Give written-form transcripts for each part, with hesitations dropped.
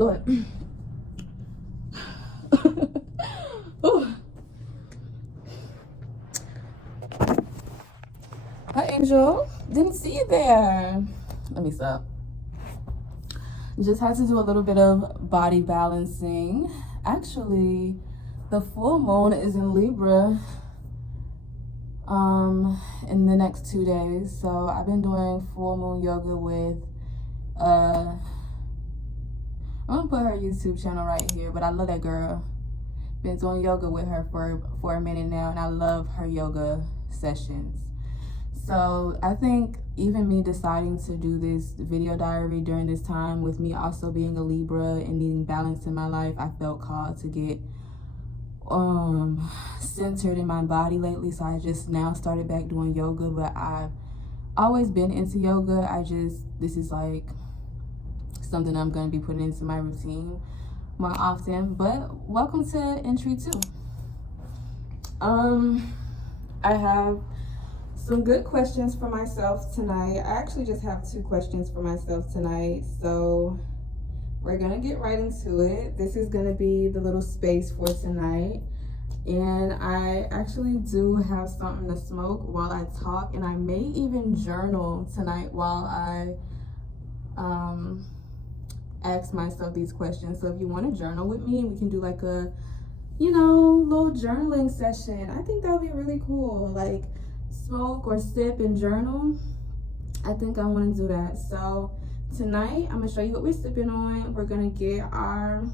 Lord. Ooh. Hi, Angel. Didn't see you there. Let me stop. Just had to do a little bit of body balancing. Actually, the full moon is in Libra in the next 2 days. So I've been doing full moon yoga with I'm gonna put her YouTube channel right here, but I love that girl. Been doing yoga with her for a minute now, and I love her yoga sessions. So I think even me deciding to do this video diary during this time, with me also being a Libra and needing balance in my life, I felt called to get centered in my body lately. So I just now started back doing yoga, but I've always been into yoga. This is like something I'm going to be putting into my routine more often. But welcome to entry 2. I have some good questions for myself tonight. I actually just have 2 questions for myself tonight, so we're gonna get right into it. This is gonna be the little space for tonight, and I actually do have something to smoke while I talk, and I may even journal tonight while I ask myself these questions. So if you want to journal with me, we can do like a little journaling session. I think that would be really cool. Like smoke or sip and journal. I think I want to do that. So tonight I'm gonna show you what we're sipping on. We're gonna get our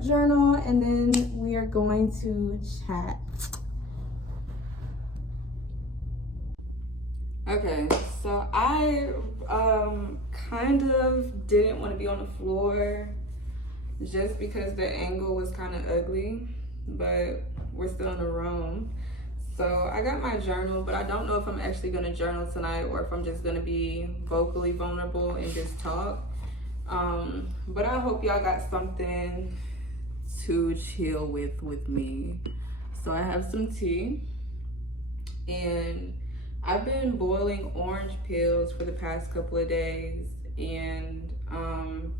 journal, and then we are going to chat. Okay, so I kind of didn't want to be on the floor just because the angle was kind of ugly, but we're still in the room. So I got my journal, but I don't know if I'm actually going to journal tonight or if I'm just going to be vocally vulnerable and just talk. But I hope y'all got something to chill with me. So I have some tea, and I've been boiling orange peels for the past couple of days and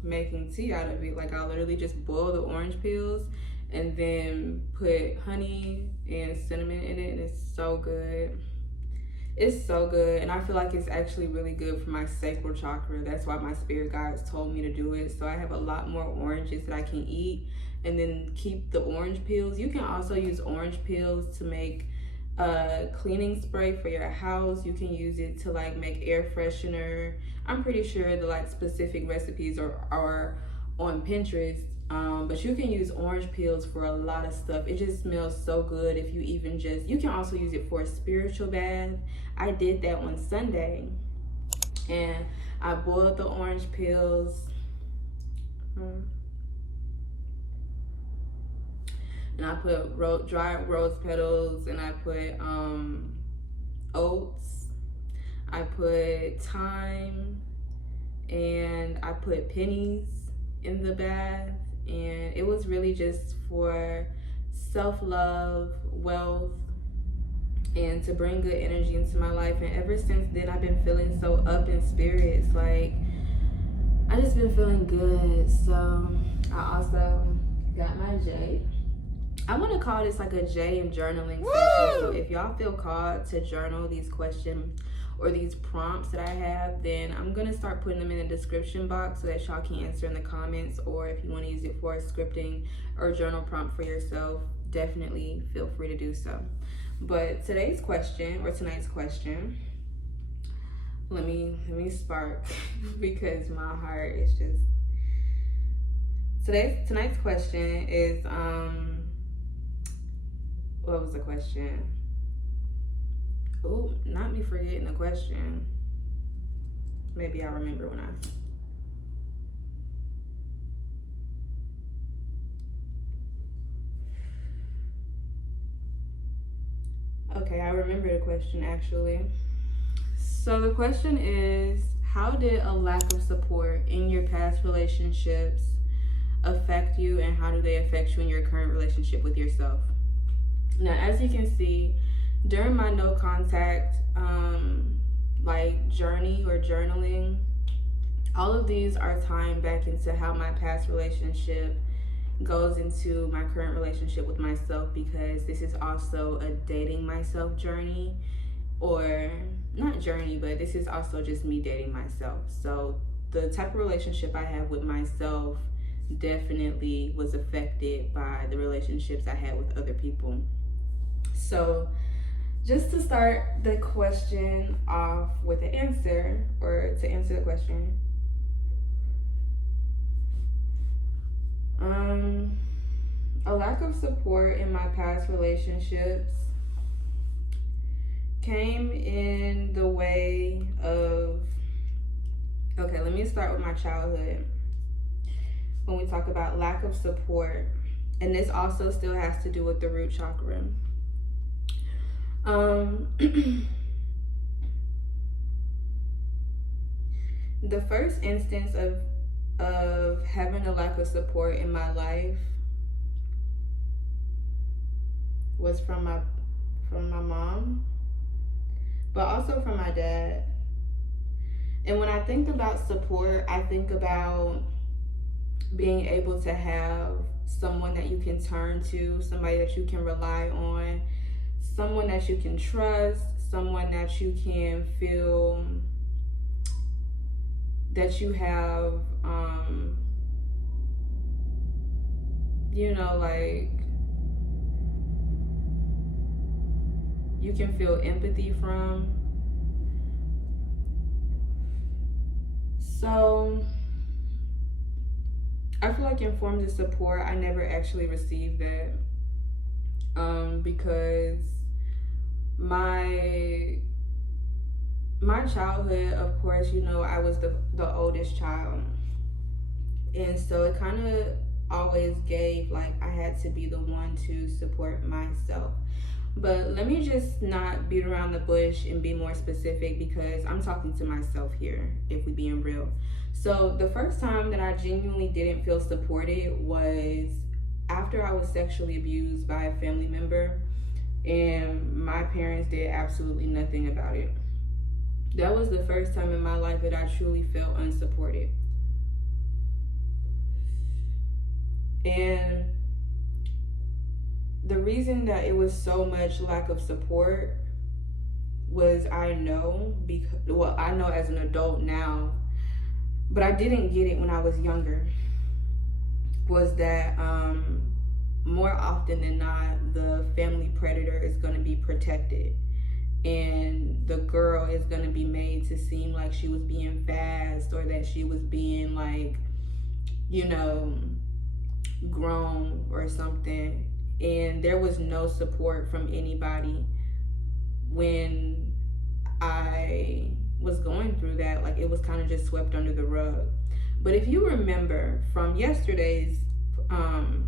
making tea out of it. Like I literally just boil the orange peels and then put honey and cinnamon in it, and it's so good. It's so good, and I feel like it's actually really good for my sacral chakra. That's why my spirit guides told me to do it. So I have a lot more oranges that I can eat and then keep the orange peels. You can also use orange peels to make a cleaning spray for your house. You can use it to like make air freshener. I'm pretty sure the like specific recipes are on Pinterest. But you can use orange peels for a lot of stuff. It just smells so good. If you even you can also use it for a spiritual bath. I did that on Sunday, and I boiled the orange peels. And I put dried rose petals, and I put oats. I put thyme, and I put pennies in the bath. And it was really just for self-love, wealth, and to bring good energy into my life. And ever since then, I've been feeling so up in spirits. Like, I just been feeling good. So I also got my jade. I want to call this like a J and journaling session. So if y'all feel called to journal these questions or these prompts that I have, then I'm going to start putting them in the description box so that y'all can answer in the comments. Or if you want to use it for a scripting or journal prompt for yourself, definitely feel free to do so. But today's question, or tonight's question, let me spark because my heart is just... Tonight's question is, what was the question? Oh, not me forgetting the question. Maybe I'll remember when Okay, I remember the question actually. So the question is, how did a lack of support in your past relationships affect you, and how do they affect you in your current relationship with yourself? Now, as you can see, during my no contact like journey or journaling, All of these are tying back into how my past relationship goes into my current relationship with myself, because this is also a dating myself journey, or not journey, but this is also just me dating myself. So the type of relationship I have with myself definitely was affected by the relationships I had with other people. So just to start the question off with the answer, or to answer the question, a lack of support in my past relationships came in the way of, okay, let me start with my childhood. When we talk about lack of support, and this also still has to do with the root chakra. The first instance of having a lack of support in my life was from my mom, but also from my dad. And when I think about support, I think about being able to have someone that you can turn to, somebody that you can rely on, someone that you can trust, someone that you can feel that you have, like you can feel empathy from. So I feel like in forms of support, I never actually received that, because my childhood, of course, I was the oldest child, and so it kind of always gave like I had to be the one to support myself. But let me just not beat around the bush and be more specific, because I'm talking to myself here, if we being real. So the first time that I genuinely didn't feel supported was after I was sexually abused by a family member, and my parents did absolutely nothing about it. That was the first time in my life that I truly felt unsupported. And the reason that it was so much lack of support was, I know as an adult now, but I didn't get it when I was younger, was that more often than not, the family predator is going to be protected, and the girl is going to be made to seem like she was being fast, or that she was being like, grown or something. And there was no support from anybody when I was going through that. Like, it was kind of just swept under the rug. But if you remember from yesterday's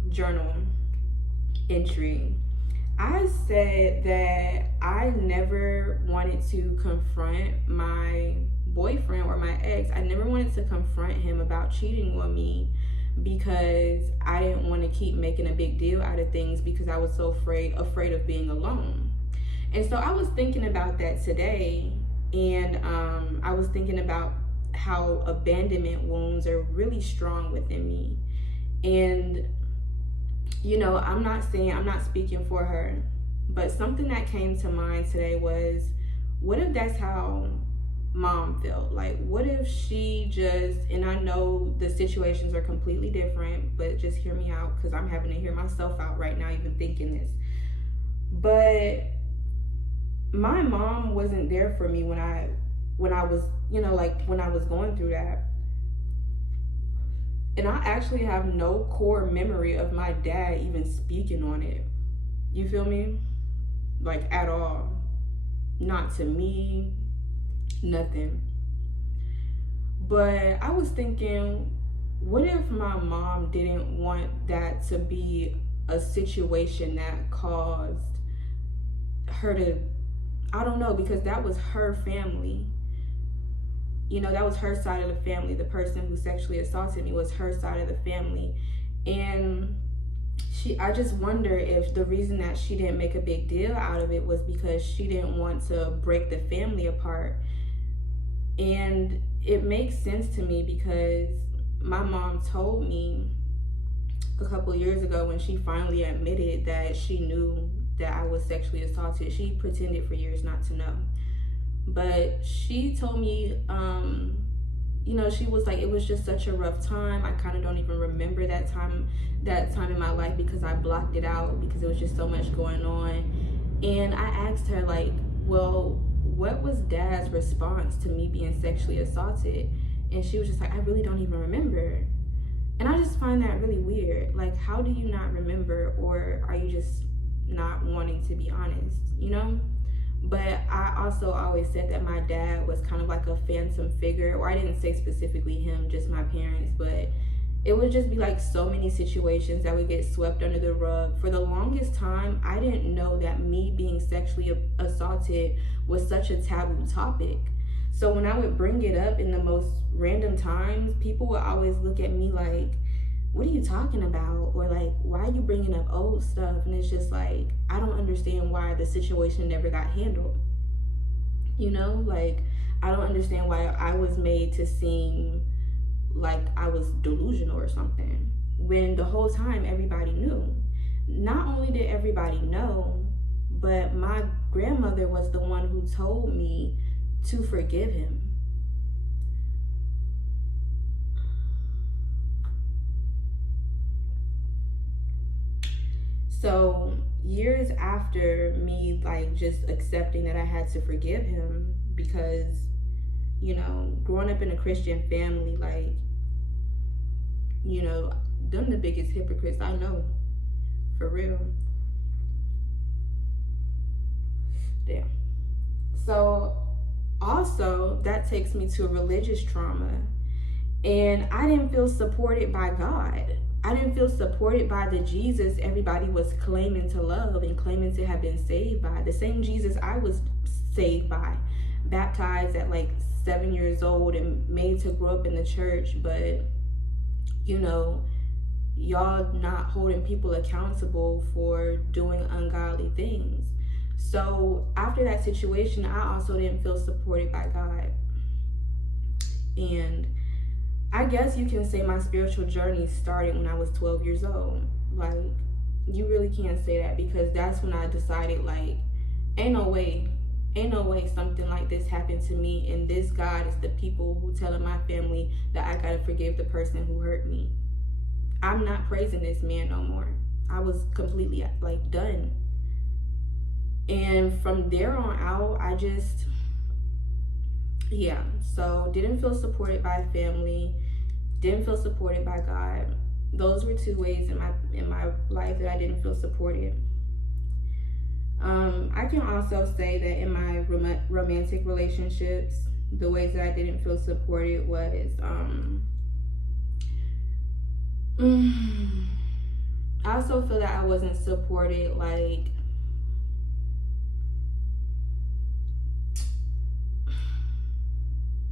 journal entry, I said that I never wanted to confront my boyfriend or my ex. I never wanted to confront him about cheating on me, because I didn't want to keep making a big deal out of things, because I was so afraid of being alone. And so I was thinking about that today, and I was thinking about how abandonment wounds are really strong within me. And I'm not speaking for her, but something that came to mind today was, what if that's how Mom felt? Like, what if she just, and I know the situations are completely different, but just hear me out, because I'm having to hear myself out right now even thinking this. But my mom wasn't there for me when I was, when I was going through that. And I actually have no core memory of my dad even speaking on it. You feel me? Like, at all. Not to me, nothing. But I was thinking, what if my mom didn't want that to be a situation that caused her to, I don't know, because that was her family. That was her side of the family. The person who sexually assaulted me was her side of the family. And I just wonder if the reason that she didn't make a big deal out of it was because she didn't want to break the family apart. And it makes sense to me because my mom told me a couple years ago when she finally admitted that she knew that I was sexually assaulted. She pretended for years not to know. But she told me, she was like, it was just such a rough time. I kind of don't even remember that time in my life because I blocked it out because there was just so much going on. And I asked her, like, well, what was Dad's response to me being sexually assaulted? And she was just like, I really don't even remember. And I just find that really weird. Like, how do you not remember, or are you just not wanting to be honest, But I also always said that my dad was kind of like a phantom figure, or I didn't say specifically him, just my parents, but it would just be like so many situations that would get swept under the rug. For the longest time, I didn't know that me being sexually assaulted was such a taboo topic. So when I would bring it up in the most random times, people would always look at me like, what are you talking about? Or like, why are you bringing up old stuff? And it's just like, I don't understand why the situation never got handled. Like, I don't understand why I was made to seem like I was delusional or something, when the whole time everybody knew. Not only did everybody know, but my grandmother was the one who told me to forgive him. So years after me, like, just accepting that I had to forgive him, because growing up in a Christian family, like, them the biggest hypocrites I know, for real. Damn. So also that takes me to a religious trauma, and I didn't feel supported by God. I didn't feel supported by the Jesus everybody was claiming to love and claiming to have been saved by. The same Jesus I was saved by, baptized at like 7 years old and made to grow up in the church. But y'all not holding people accountable for doing ungodly things. So after that situation, I also didn't feel supported by God. And I guess you can say my spiritual journey started when I was 12 years old. Like, you really can't say that, because that's when I decided, like, ain't no way something like this happened to me, and this God is the people who telling my family that I gotta forgive the person who hurt me. I'm not praising this man no more. I was completely, like, done. And from there on out, I just, so didn't feel supported by family, didn't feel supported by God. Those were two ways in my life that I didn't feel supported. I can also say that in my romantic relationships, the ways that I didn't feel supported was, I also feel that I wasn't supported, like,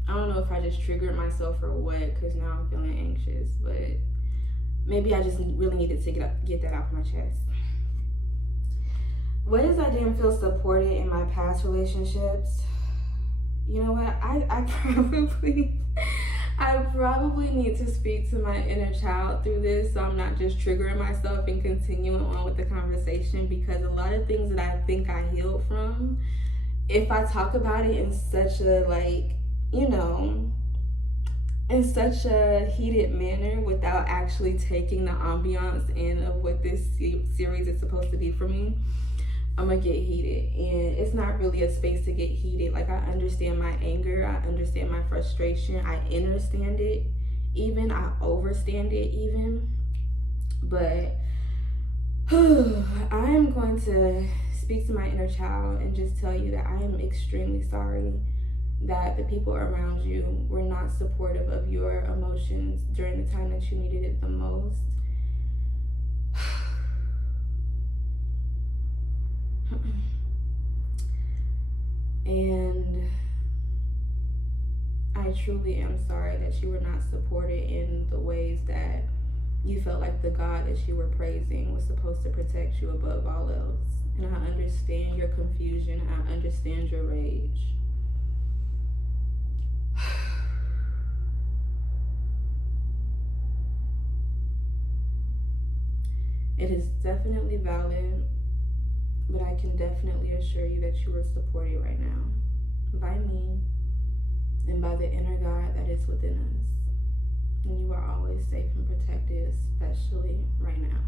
I don't know if I just triggered myself or what, because now I'm feeling anxious, but maybe I just really needed to get that off my chest. Ways I didn't feel supported in my past relationships. You know what? I probably need to speak to my inner child through this, so I'm not just triggering myself and continuing on with the conversation, because a lot of things that I think I healed from, if I talk about it in such a, like, in such a heated manner without actually taking the ambiance in of what this series is supposed to be for me, I'm gonna get heated. And it's not really a space to get heated. Like, I understand my anger, I understand my frustration, I understand it even, I overstand it even. But I am going to speak to my inner child and just tell you that I am extremely sorry that the people around you were not supportive of your emotions during the time that you needed it the most. And I truly am sorry that you were not supported in the ways that you felt like the God that you were praising was supposed to protect you above all else. And I understand your confusion, I understand your rage. It is definitely valid, but I can definitely assure you that you are supported right now by me and by the inner God that is within us. And you are always safe and protected, especially right now.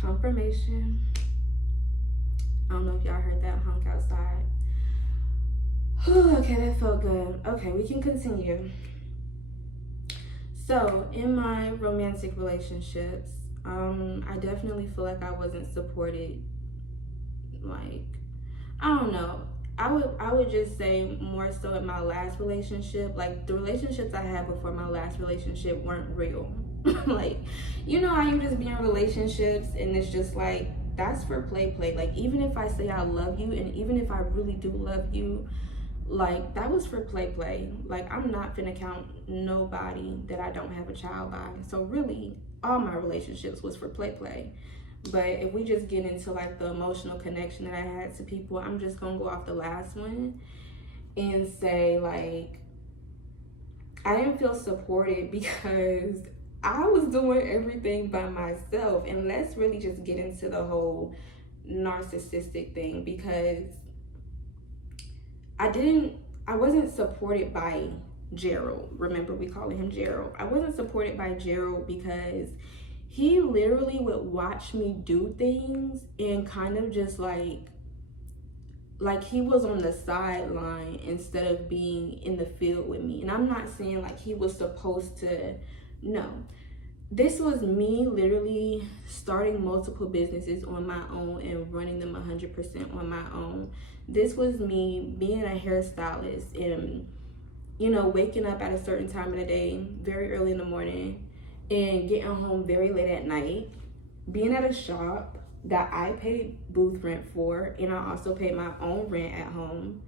Confirmation. I don't know if y'all heard that honk outside. Okay, that felt good. Okay, we can continue. So, in my romantic relationships, I definitely feel like I wasn't supported. Like, I don't know. I would just say more so in my last relationship. Like, the relationships I had before my last relationship weren't real. Like, you know how you just be in relationships and it's just like, that's for play. Like, even if I say I love you and even if I really do love you, like, that was for play. Like, I'm not finna count nobody that I don't have a child by. So really, all my relationships was for play. But if we just get into like the emotional connection that I had to people, I'm just gonna go off the last one and say, like, I didn't feel supported because I was doing everything by myself. And let's really just get into the whole narcissistic thing, because I wasn't supported by Gerald. Remember, we call him Gerald. I wasn't supported by Gerald because he literally would watch me do things and kind of just like he was on the sideline instead of being in the field with me. And I'm not saying like he was supposed to, no. This was me literally starting multiple businesses on my own and running them 100% on my own. This was me being a hairstylist and, you know, waking up at a certain time of the day, very early in the morning, and getting home very late at night, being at a shop that I paid booth rent for, and I also paid my own rent at home.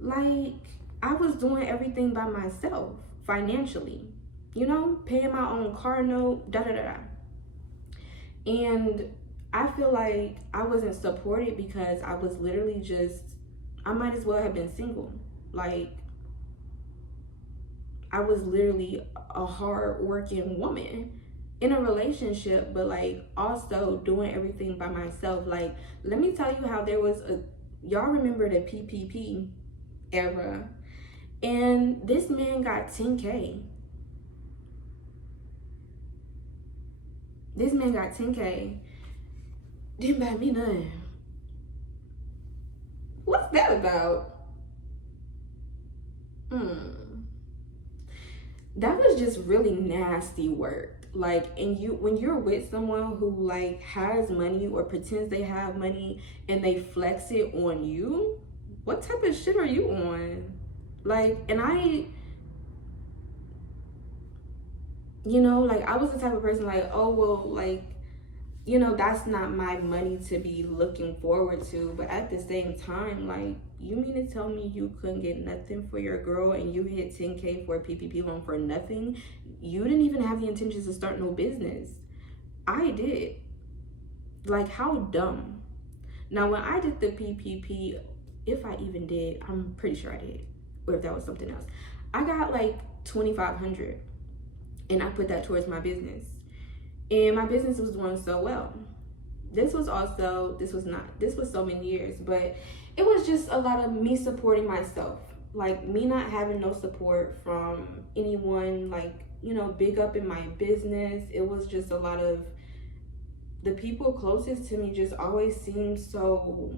Like, I was doing everything by myself financially, you know, paying my own car note, And I feel like I wasn't supported because I was literally just, I might as well have been single. Like, I was literally a hard-working woman in a relationship, but like also doing everything by myself. Like, let me tell you how there was y'all remember the PPP era, and this man got 10K. This man got 10K. Didn't buy me nothing. What's that about? That was just really nasty work. Like, and when you're with someone who like has money or pretends they have money and they flex it on you, what type of shit are you on? Like, and I, you know, like, I was the type of person like, oh, well, like, you know, that's not my money to be looking forward to. But at the same time, like, you mean to tell me you couldn't get nothing for your girl and you hit 10K for a PPP loan for nothing? You didn't even have the intentions to start no business. I did. Like, how dumb. Now, when I did the PPP, if I even did, I'm pretty sure I did, or if that was something else, I got like $2,500 and I put that towards my business. And my business was doing so well. This was so many years, but it was just a lot of me supporting myself. Like, me not having no support from anyone, like, you know, big up in my business. It was just a lot of the people closest to me just always seemed so,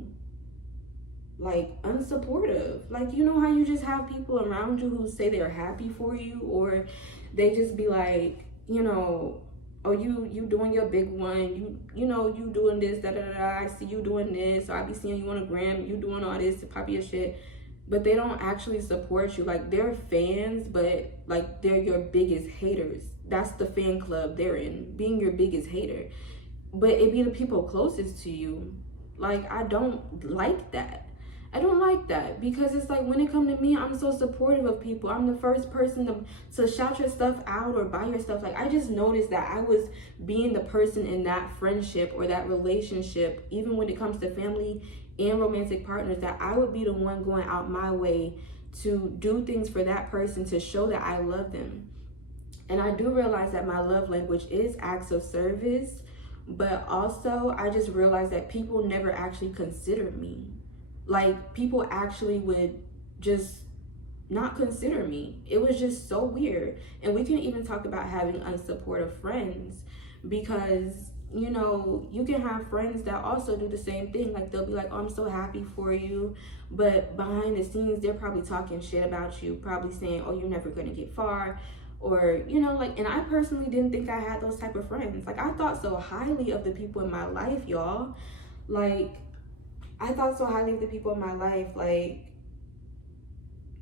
like, unsupportive. Like, you know how you just have people around you who say they're happy for you, or they just be like, you know, oh, you doing your big one, you know, you doing this, I see you doing this, or I be seeing you on a gram, you doing all this to pop your shit, but they don't actually support you. Like, they're fans, but like, they're your biggest haters. That's the fan club they're in, being your biggest hater. But it be the people closest to you. Like, I don't like that. I don't like that, because it's like, when it comes to me, I'm so supportive of people. I'm the first person to shout your stuff out or buy your stuff. Like, I just noticed that I was being the person in that friendship or that relationship, even when it comes to family and romantic partners, that I would be the one going out my way to do things for that person to show that I love them. And I do realize that my love language is acts of service, but also I just realized that people never actually consider me. Like, people actually would just not consider me. It was just so weird. And we can even talk about having unsupportive friends, because you know, you can have friends that also do the same thing. Like, they'll be like, oh, I'm so happy for you, but behind the scenes they're probably talking shit about you, probably saying, oh, you're never gonna get far, or you know, like. And I personally didn't think I had those type of friends. Like, I thought so highly of the people in my life, y'all. Like, I thought so highly of the people in my life. Like,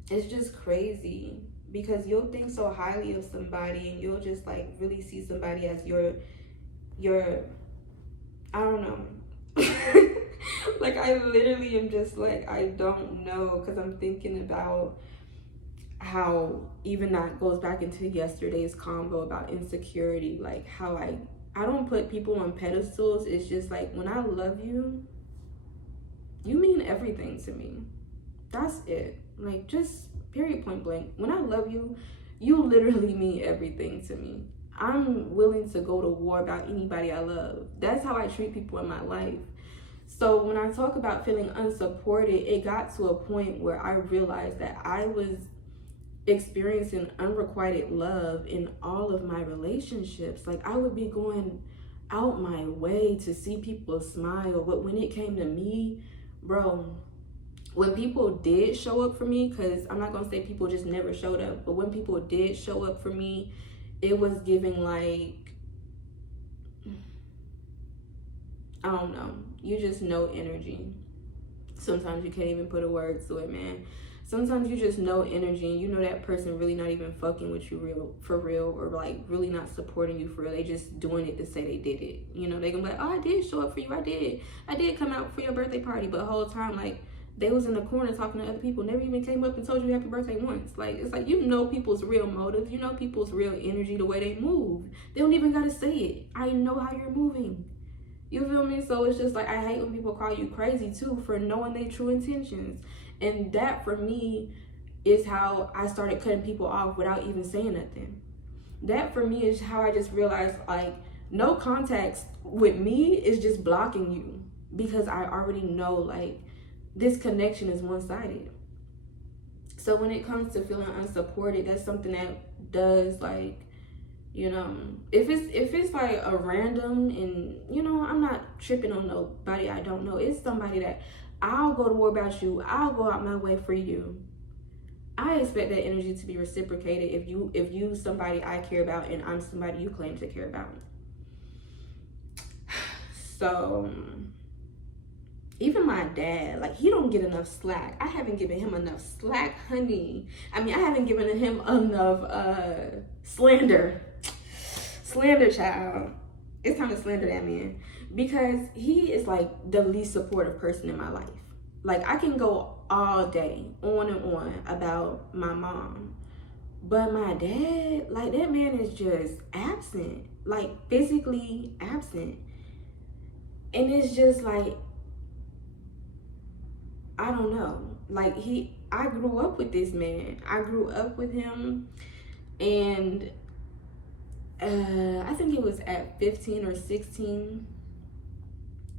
it's just crazy, because you'll think so highly of somebody and you'll just like really see somebody as your I don't know. Like, I literally am just like, I don't know, because I'm thinking about how even that goes back into yesterday's convo about insecurity. Like, how I don't put people on pedestals. It's just like, when I love you, you mean everything to me. That's it. Like, just period, point blank. When I love you, you literally mean everything to me. I'm willing to go to war about anybody I love. That's how I treat people in my life. So when I talk about feeling unsupported, it got to a point where I realized that I was experiencing unrequited love in all of my relationships. Like, I would be going out my way to see people smile, but when it came to me, bro, when people did show up for me, because I'm not gonna say people just never showed up, but when people did show up for me, it was giving like, I don't know, you just know energy. Sometimes you can't even put a word to it, man. Sometimes you just know energy, and you know that person really not even fucking with you for real, or like really not supporting you for real. They just doing it to say they did it. You know, they gonna be like, oh, I did show up for you. I did come out for your birthday party, but the whole time, like, they was in the corner talking to other people, never even came up and told you happy birthday once. Like, it's like, you know people's real motives, you know people's real energy, the way they move. They don't even gotta say it. I know how you're moving. You feel me? So it's just like, I hate when people call you crazy too for knowing their true intentions. And that for me is how I started cutting people off without even saying nothing. That for me is how I just realized, like, no contacts with me is just blocking you, because I already know, like, this connection is one-sided. So when it comes to feeling unsupported, that's something that does, like, you know, if it's like a random, and you know, I'm not tripping on nobody I don't know. It's somebody that I'll go to war about you, I'll go out my way for you. I expect that energy to be reciprocated if you somebody I care about and I'm somebody you claim to care about. So even my dad, like, he don't get enough slack. I haven't given him enough slack, honey. I mean, I haven't given him enough slander, child. It's time to slander that man, because he is like the least supportive person in my life. Like, I can go all day on and on about my mom, but my dad, like, that man is just absent, like physically absent. And it's just like, I don't know. Like, I grew up with this man. I grew up with him, and I think it was at 15 or 16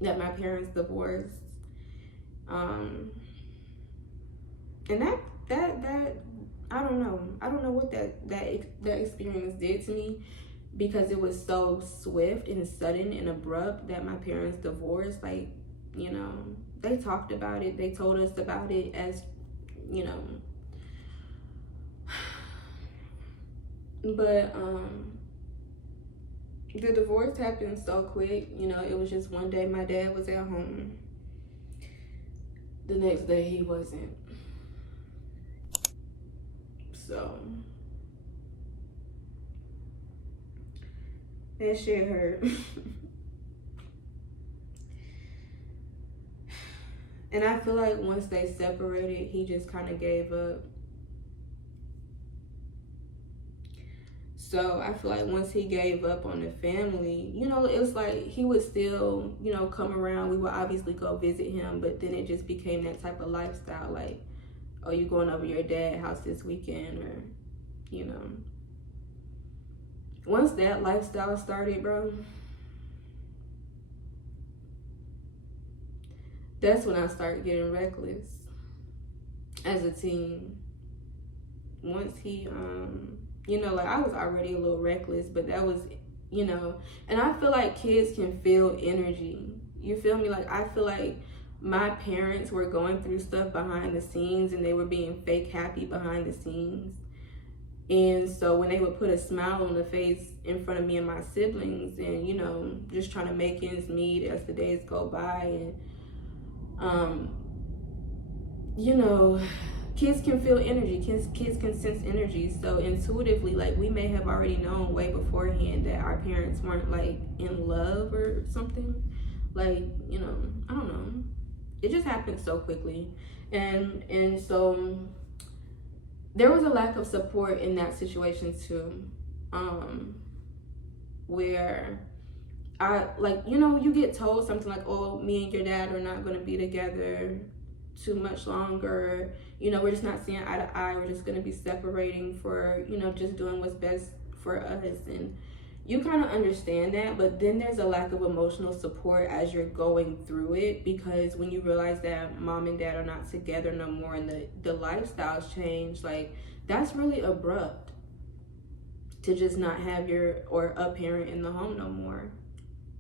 that my parents divorced. And that I don't know what that experience did to me, because it was so swift and sudden and abrupt that my parents divorced. Like, you know, they talked about it, they told us about it, as you know, but the divorce happened so quick. You know, it was just one day my dad was at home, the next day he wasn't. So that shit hurt. And I feel like once they separated, he just kind of gave up. So I feel like once he gave up on the family, you know, it was like he would still, you know, come around. We would obviously go visit him, but then it just became that type of lifestyle. Like, oh, you going over your dad's house this weekend, or, you know. once that lifestyle started, bro, that's when I started getting reckless as a teen. Once he, like I was already a little reckless, but that was, and I feel like kids can feel energy. You feel me? Like, I feel like my parents were going through stuff behind the scenes and they were being fake happy behind the scenes. And so when they would put a smile on the face in front of me and my siblings and, just trying to make ends meet as the days go by, and, kids can feel energy. Kids can sense energy. So intuitively, like, we may have already known way beforehand that our parents weren't, like, in love or something. Like, I don't know. It just happened so quickly. And so there was a lack of support in that situation too. Where I, like, you get told something like, oh, me and your dad are not going to be together too much longer. We're just not seeing eye to eye. We're just going to be separating for, just doing what's best for us. And you kind of understand that, but then there's a lack of emotional support as you're going through it, because when you realize that mom and dad are not together no more and the lifestyles change, like, that's really abrupt to just not have a parent in the home no more.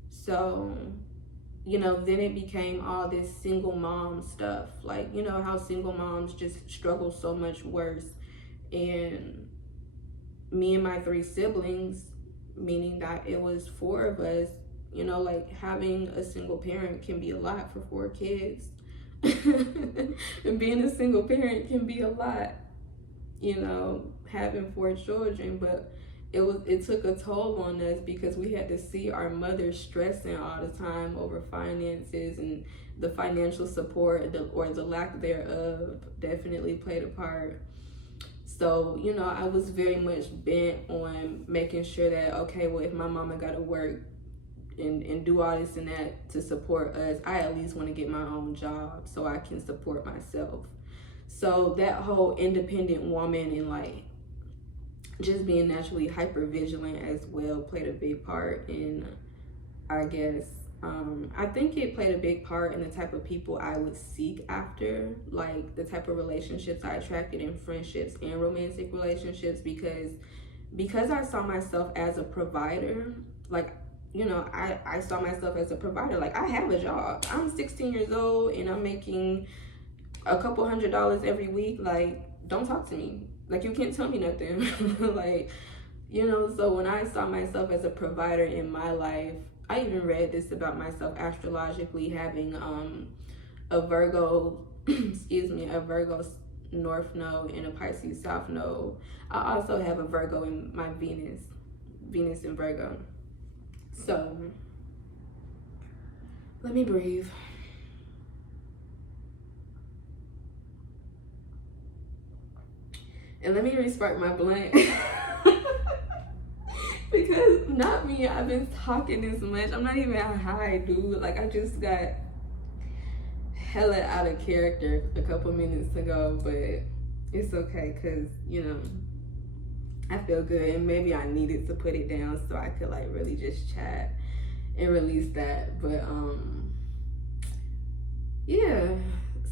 So, then it became all this single mom stuff. Like, how single moms just struggle so much worse. And me and my 3 siblings, meaning that it was 4 of us, like, having a single parent can be a lot for 4 kids. And being a single parent can be a lot, having 4 children. But it took a toll on us because we had to see our mother stressing all the time over finances, and the financial support or the lack thereof definitely played a part. So, I was very much bent on making sure that, okay, well, if my mama got to work and do all this and that to support us, I at least want to get my own job so I can support myself. So that whole independent woman and, like, just being naturally hyper vigilant as well played a big part in, I guess, I think it played a big part in the type of people I would seek after, like the type of relationships I attracted in friendships and romantic relationships, because I saw myself as a provider. Like, I saw myself as a provider. Like, I have a job. I'm 16 years old and I'm making a couple $100s every week. Like, don't talk to me. Like, you can't tell me nothing. Like, so when I saw myself as a provider in my life, I even read this about myself astrologically, having a Virgo, a Virgo North Node and a Pisces South Node. I also have a Virgo in my Venus in Virgo. So, let me breathe. And let me respark my blunt. Because not me, I've been talking this much. I'm not even high, dude. Like, I just got hella out of character a couple minutes ago, but it's okay, because, I feel good, and maybe I needed to put it down so I could, like, really just chat and release that. But yeah,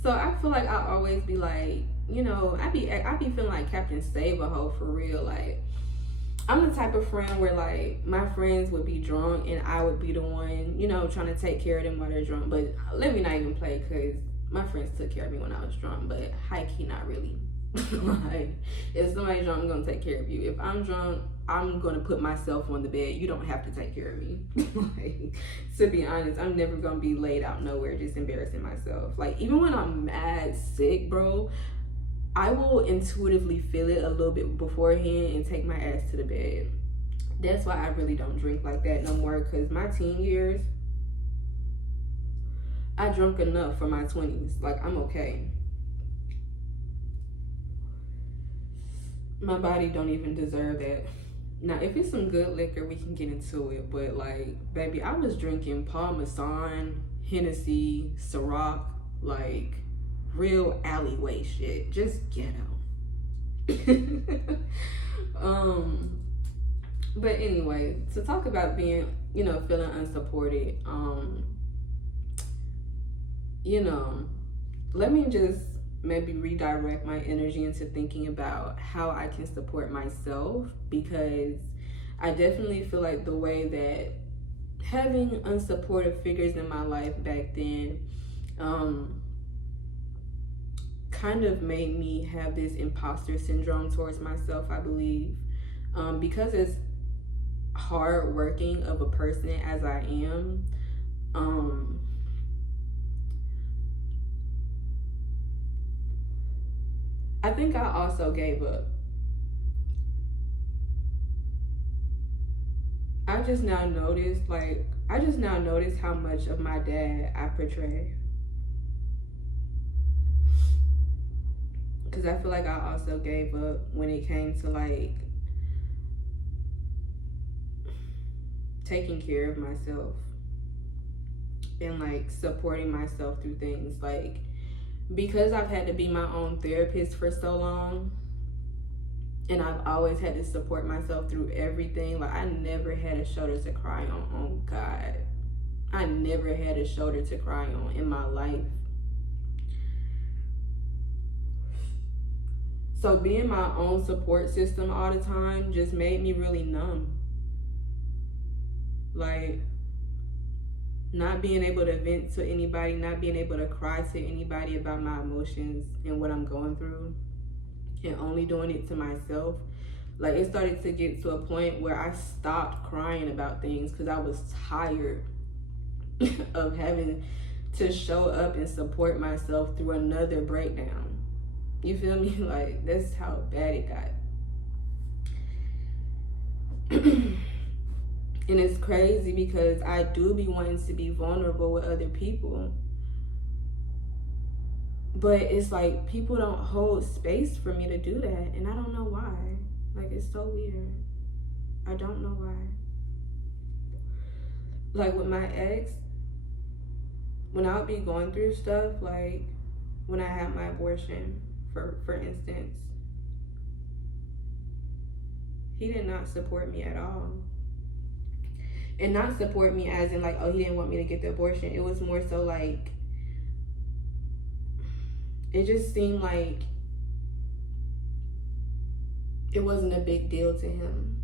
so I feel like I always be like, I be feeling like Captain Save-A-Ho for real. Like, I'm the type of friend where, like, my friends would be drunk and I would be the one, trying to take care of them while they're drunk. But let me not even play, because my friends took care of me when I was drunk, but high-key not really. Like, if somebody's drunk, I'm gonna take care of you. If I'm drunk, I'm gonna put myself on the bed. You don't have to take care of me. Like, to be honest, I'm never gonna be laid out nowhere just embarrassing myself. Like, even when I'm mad sick, bro, I will intuitively feel it a little bit beforehand and take my ass to the bed. That's why I really don't drink like that no more, because my teen years, I drunk enough for my 20s. Like, I'm okay. My body don't even deserve that. Now, if it's some good liquor, we can get into it. But, like, baby, I was drinking Parmesan, Hennessy, Ciroc, like, real alleyway shit. Just ghetto. But anyway, to talk about being, feeling unsupported, you know, let me just maybe redirect my energy into thinking about how I can support myself, because I definitely feel like the way that having unsupportive figures in my life back then kind of made me have this imposter syndrome towards myself, I believe, because as hard working of a person as I am, I think I also gave up. I just now noticed how much of my dad I portray. Because I feel like I also gave up when it came to like taking care of myself and like supporting myself through things. Like, because I've had to be my own therapist for so long, and I've always had to support myself through everything. Like, I never had a shoulder to cry on. Oh God, I never had a shoulder to cry on in my life. So being my own support system all the time just made me really numb. Like, not being able to vent to anybody, not being able to cry to anybody about my emotions and what I'm going through, and only doing it to myself. Like, it started to get to a point where I stopped crying about things because I was tired of having to show up and support myself through another breakdown. You feel me? Like, that's how bad it got. And it's crazy because I do be wanting to be vulnerable with other people. But it's like people don't hold space for me to do that. And I don't know why. Like, it's so weird. I don't know why. Like, with my ex, when I would be going through stuff, like when I had my abortion, for instance, he did not support me at all. And not support me as in like, oh, he didn't want me to get the abortion. It was more so like, it just seemed like it wasn't a big deal to him.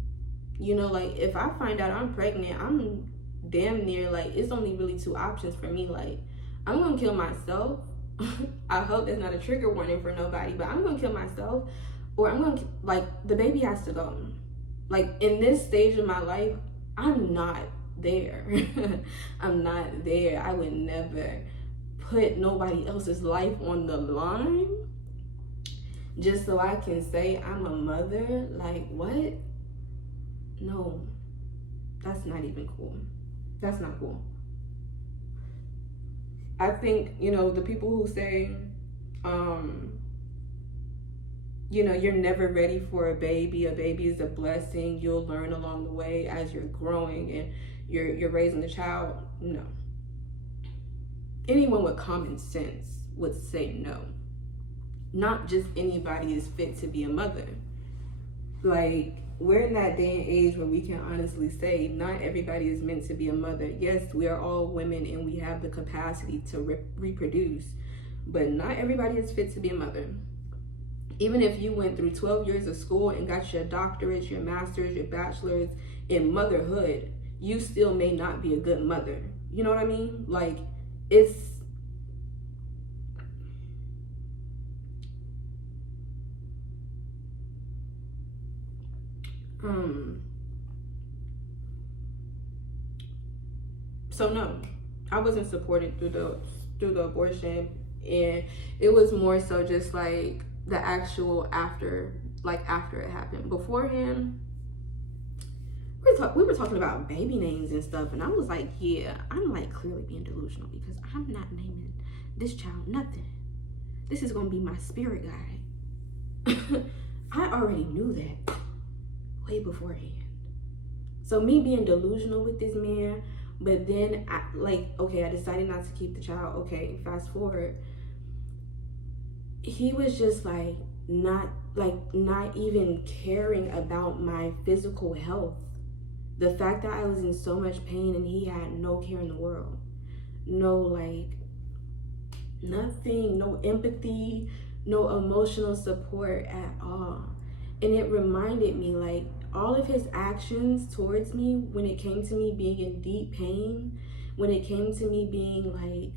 You know, like, if I find out I'm pregnant, I'm damn near like, it's only really two options for me. Like, I'm gonna kill myself. I hope that's not a trigger warning for nobody, but I'm gonna kill myself, or I'm gonna, like, the baby has to go. Like, in this stage of my life, I'm not there. I'm not there. I would never put nobody else's life on the line just so I can say I'm a mother. Like, what? No, that's not even cool. That's not cool. I think, the people who say, you're never ready for a baby is a blessing, you'll learn along the way as you're growing and you're raising a child. No. Anyone with common sense would say no. Not just anybody is fit to be a mother. Like, we're in that day and age where we can honestly say not everybody is meant to be a mother. Yes, we are all women and we have the capacity to reproduce, but not everybody is fit to be a mother. Even if you went through 12 years of school and got your doctorates, your masters, your bachelors in motherhood, you still may not be a good mother. You know what I mean? Like, it's so no, I wasn't supported through the abortion, and it was more so just like the actual after it happened. Beforehand, we were talking about baby names and stuff, and I was like, yeah, I'm like clearly being delusional because I'm not naming this child nothing. This is gonna be my spirit guide. I already knew that way beforehand. So me being delusional with this man, but then I decided not to keep the child. Okay, fast forward, he was just like not even caring about my physical health. the fact that I was in so much pain and he had no care in the world, no like nothing, no empathy, no emotional support at all. And it reminded me, like, all of his actions towards me when it came to me being in deep pain, when it came to me being like,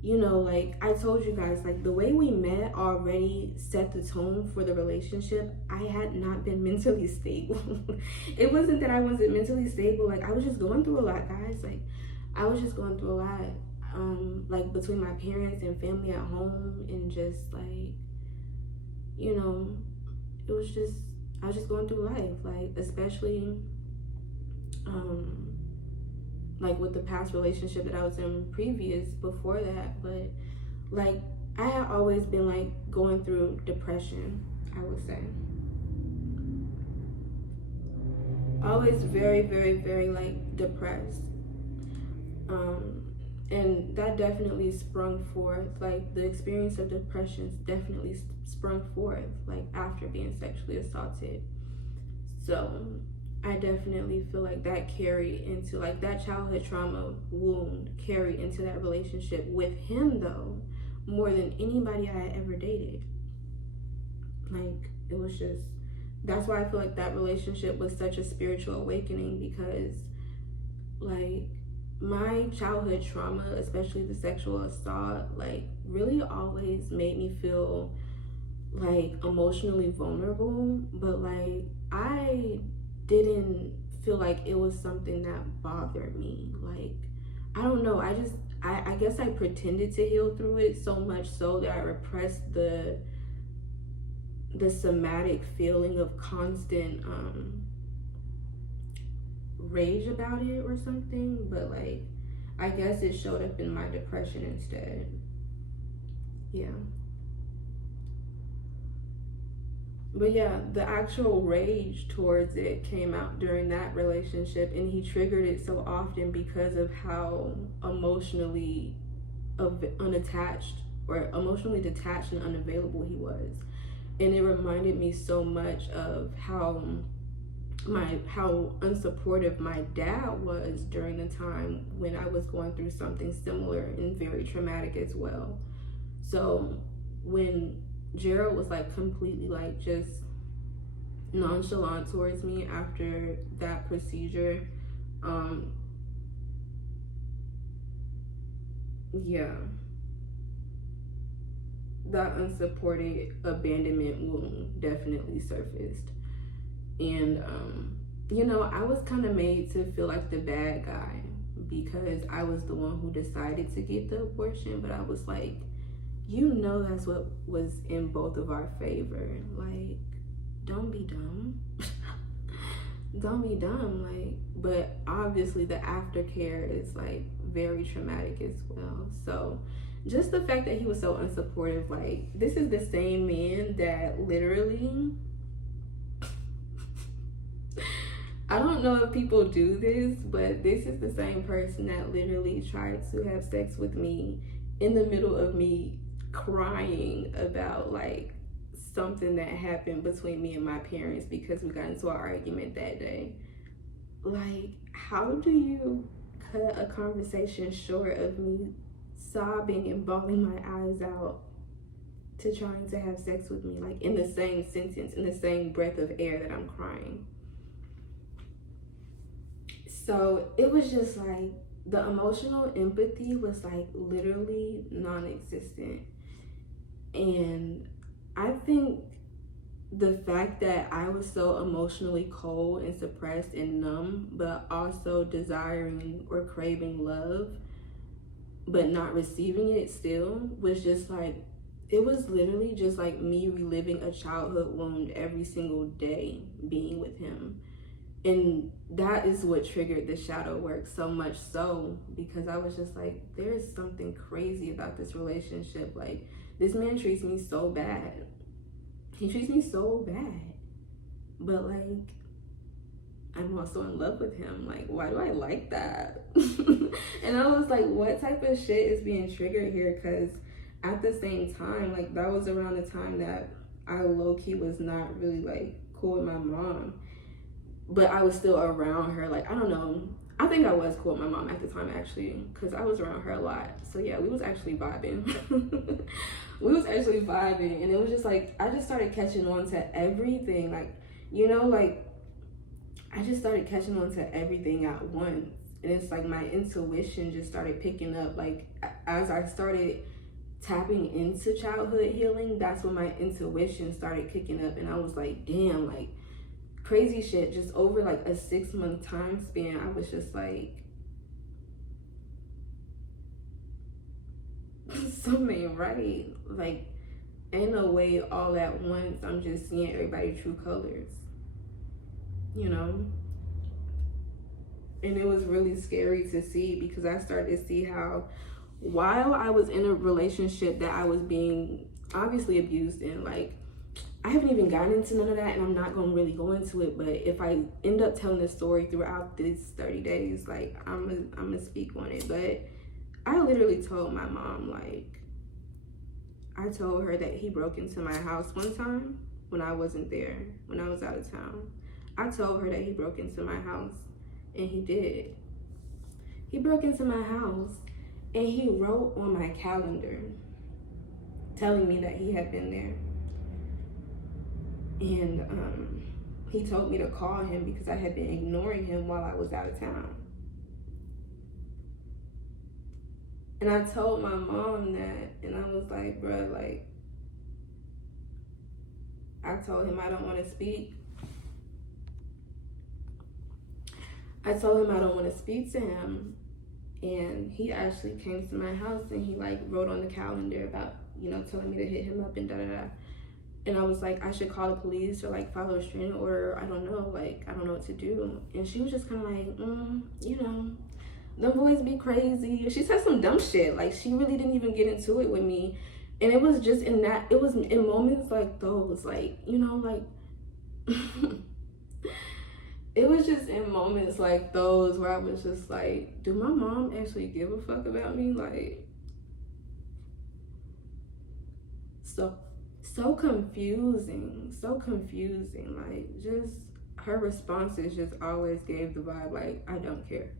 you know, like I told you guys, like the way we met already set the tone for the relationship. I had not been mentally stable. It wasn't that I wasn't mentally stable, like I was just going through a lot, guys. Like I was just going through a lot, like between my parents and family at home, and just like, you know, it was just, I was just going through life, like especially like with the past relationship that I was in previous before that. But like I had always been like going through depression, I would say. Always very, very, very like depressed. And that definitely sprung forth, like the experience of depression definitely sprung forth like after being sexually assaulted. So I definitely feel like that carried into, like that childhood trauma wound carried into that relationship with him, though, more than anybody I had ever dated. Like it was just, that's why I feel like that relationship was such a spiritual awakening, because like my childhood trauma, especially the sexual assault, like really always made me feel like emotionally vulnerable, but like I didn't feel like it was something that bothered me. Like I don't know, I guess I pretended to heal through it so much so that I repressed the somatic feeling of constant rage about it or something. But like I guess it showed up in my depression instead. Yeah. But yeah, the actual rage towards it came out during that relationship, and he triggered it so often because of how emotionally unattached or emotionally detached and unavailable he was. And it reminded me so much of how unsupportive my dad was during the time when I was going through something similar and very traumatic as well. So when Gerald was like completely like just nonchalant towards me after that procedure, yeah, that unsupported abandonment wound definitely surfaced. And you know, I was kind of made to feel like the bad guy because I was the one who decided to get the abortion. But I was like, you know, that's what was in both of our favor. Like, don't be dumb. Don't be dumb. Like, but obviously the aftercare is like very traumatic as well. So just the fact that he was so unsupportive, like this is the same man that literally, I don't know if people do this, but this is the same person that literally tried to have sex with me in the middle of me crying about like something that happened between me and my parents because we got into an argument that day. Like, how do you cut a conversation short of me sobbing and bawling my eyes out to trying to have sex with me, like in the same sentence, in the same breath of air that I'm crying? So it was just like the emotional empathy was like literally non-existent. And I think the fact that I was so emotionally cold and suppressed and numb, but also desiring or craving love, but not receiving it still, was just like, it was literally just like me reliving a childhood wound every single day being with him. And that is what triggered the shadow work so much so, because I was just like, there's something crazy about this relationship. Like, this man treats me so bad. He treats me so bad. But like, I'm also in love with him. Like, why do I like that? And I was like, what type of shit is being triggered here? Because at the same time, like that was around the time that I low-key was not really like cool with my mom. but I was still around her. Like, I don't know. I think I was cool with my mom at the time, actually, because I was around her a lot. So yeah, we was actually vibing. We was actually vibing, and it was just like, I just started catching on to everything. Like, you know, like, I just started catching on to everything at once. And it's like my intuition just started picking up. Like, as I started tapping into childhood healing, that's when my intuition started kicking up. And I was like, damn, like, crazy shit. Just over like a 6-month time span, I was just like, something ain't right. Like, ain't no way all at once I'm just seeing everybody's true colors, you know? And it was really scary to see, because I started to see how, while I was in a relationship that I was being obviously abused in, like, I haven't even gotten into none of that, and I'm not going to really go into it, but if I end up telling this story throughout these 30 days, like, I'm gonna speak on it. But I literally told my mom, like, I told her that he broke into my house one time when I wasn't there, when I was out of town. I told her that he broke into my house, and he did. He broke into my house, and he wrote on my calendar telling me that he had been there. And he told me to call him because I had been ignoring him while I was out of town. And I told my mom that, and I was like, bruh, like, I told him I don't want to speak. I told him I don't want to speak to him. And he actually came to my house, and he, like, wrote on the calendar about, you know, telling me to hit him up and da-da-da. And I was like, I should call the police or, like, file a restraining order. I don't know. Like, I don't know what to do. And she was just kind of like, you know, them boys be crazy. She said some dumb shit. Like, she really didn't even get into it with me. And it was just in that, it was in moments like those, like, you know, like, it was just in moments like those where I was just like, do my mom actually give a fuck about me? Like, so confusing, like, just her responses just always gave the vibe like, I don't care.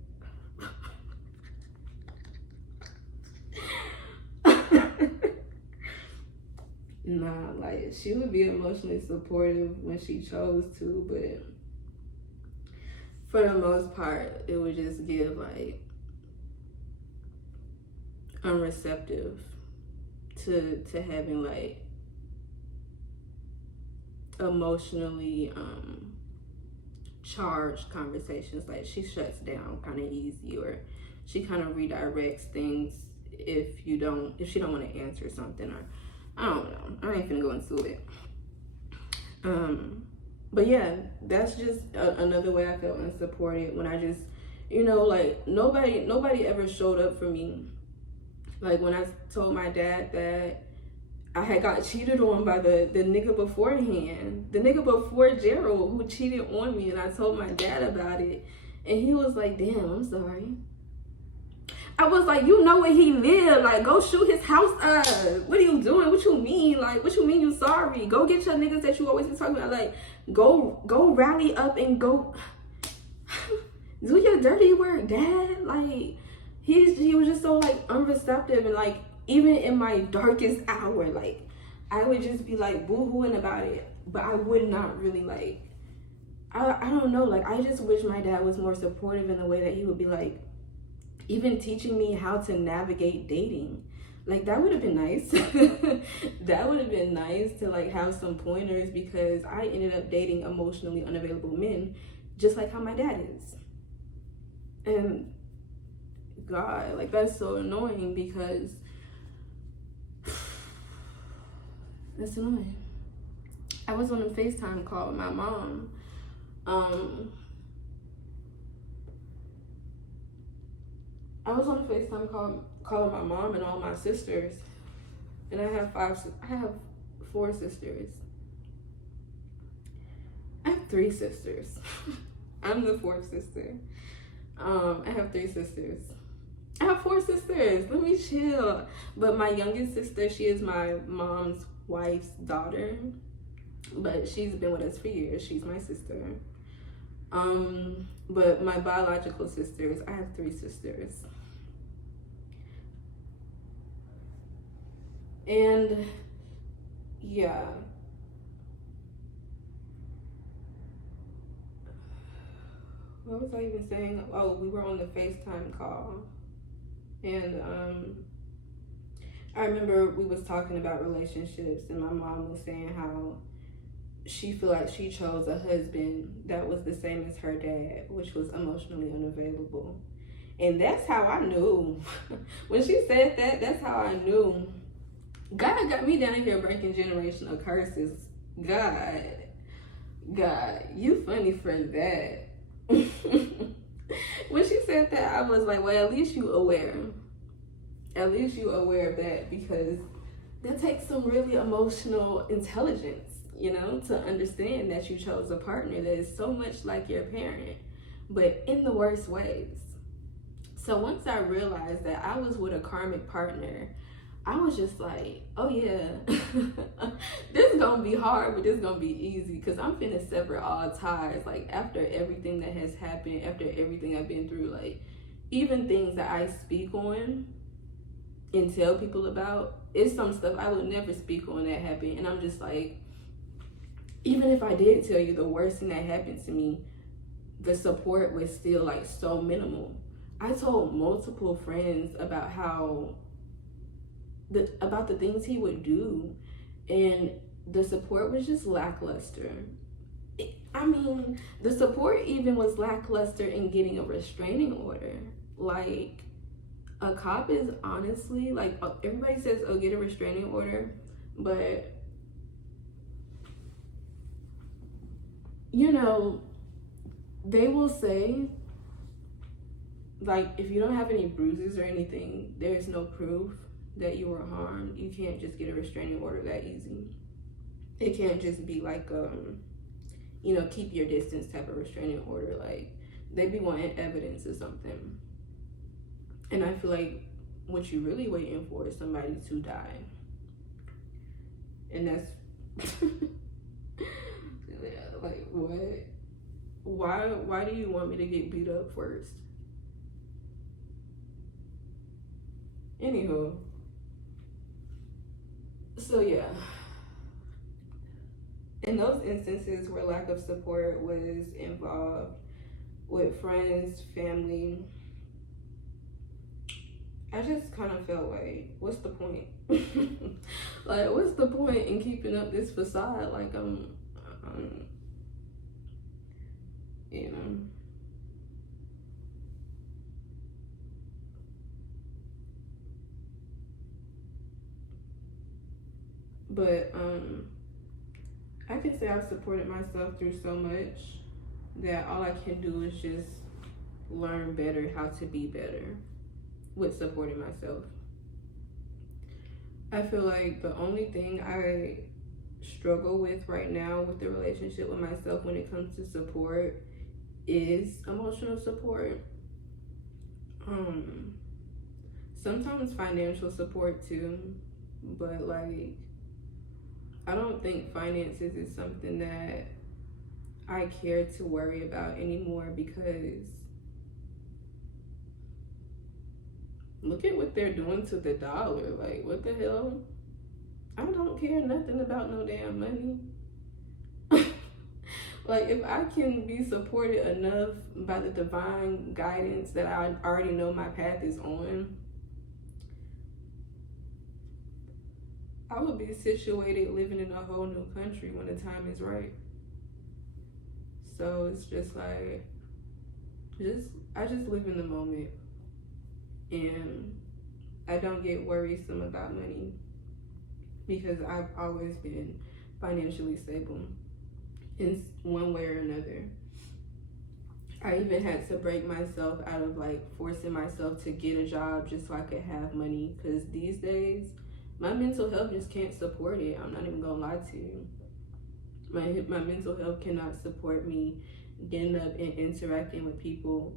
Nah, like, she would be emotionally supportive when she chose to, but for the most part, it would just give, like, unreceptive to having, like, emotionally charged conversations. Like, she shuts down kind of easy, or she kind of redirects things if she don't want to answer something, or I don't know. I ain't finna go into it. But yeah, that's just another way I felt unsupported, when I just, you know, like, nobody ever showed up for me. Like, when I told my dad that I had got cheated on by the nigga beforehand, the nigga before Gerald, who cheated on me, and I told my dad about it, and he was like, damn, I'm sorry. I was like, you know where he lived, like, go shoot his house up. What are you doing? What you mean? Like, what you mean you sorry? Go get your niggas that you always been talking about. Like, go rally up and go do your dirty work, dad. Like, he was just so, like, unreceptive, and, like, even in my darkest hour, like, I would just be like boo-hooing about it, but I would not really, like, I don't know, like, I just wish my dad was more supportive in the way that he would be, like, even teaching me how to navigate dating. Like, that would have been nice. That would have been nice to, like, have some pointers, because I ended up dating emotionally unavailable men, just like how my dad is. And God, like, that's so annoying, because that's annoying. I was on a FaceTime call with my mom. I was on a FaceTime call with my mom and all my sisters, and I have 4 sisters. I have 3 sisters. I'm the 4th sister. I have 3 sisters. I have 4 sisters. Let me chill. But my youngest sister, she is my mom's wife's daughter, but she's been with us for years. She's my sister. But my biological sisters, I have 3 sisters. And yeah. What was I even saying? Oh, we were on the FaceTime call. And I remember we was talking about relationships, and my mom was saying how she feel like she chose a husband that was the same as her dad, which was emotionally unavailable. And that's how I knew. When she said that, that's how I knew. God got me down here breaking generational curses. God, you funny for that. When she said that, I was like, well, at least you aware. At least you aware of that, because that takes some really emotional intelligence, you know, to understand that you chose a partner that is so much like your parent, but in the worst ways. So once I realized that I was with a karmic partner, I was just like, oh yeah, this is gonna be hard, but this is gonna be easy, because I'm finna sever all ties. Like, after everything that has happened, after everything I've been through, like, even things that I speak on and tell people about, it's some stuff I would never speak on that happened. And I'm just like, even if I did tell you the worst thing that happened to me, the support was still like so minimal. I told multiple friends about about the things he would do, and the support was just lackluster. I mean, the support even was lackluster in getting a restraining order. Like, a cop is honestly, like, everybody says, oh, get a restraining order, but you know, they will say, like, if you don't have any bruises or anything, there's no proof that you were harmed. You can't just get a restraining order that easy. It can't just be like, you know, keep your distance type of restraining order. Like, they be wanting evidence or something. And I feel like what you really waiting for is somebody to die. And that's like, what? Why do you want me to get beat up first? Anywho, so yeah, in those instances where lack of support was involved with friends, family, I just kind of felt like, what's the point? Like, what's the point in keeping up this facade? Like, you know. But I can say I've supported myself through so much that all I can do is just learn better how to be better with supporting myself. I feel like the only thing I struggle with right now with the relationship with myself when it comes to support is emotional support. Sometimes financial support too, but like, I don't think finances is something that I care to worry about anymore, because look at what they're doing to the dollar. Like, what the hell? I don't care nothing about no damn money. Like, if I can be supported enough by the divine guidance that I already know my path is on, I would be situated living in a whole new country when the time is right. So it's just like, I just live in the moment, and I don't get worrisome about money, because I've always been financially stable in one way or another. I even had to break myself out of like forcing myself to get a job just so I could have money, because these days my mental health just can't support it. I'm not even gonna lie to you. My mental health cannot support me getting up and interacting with people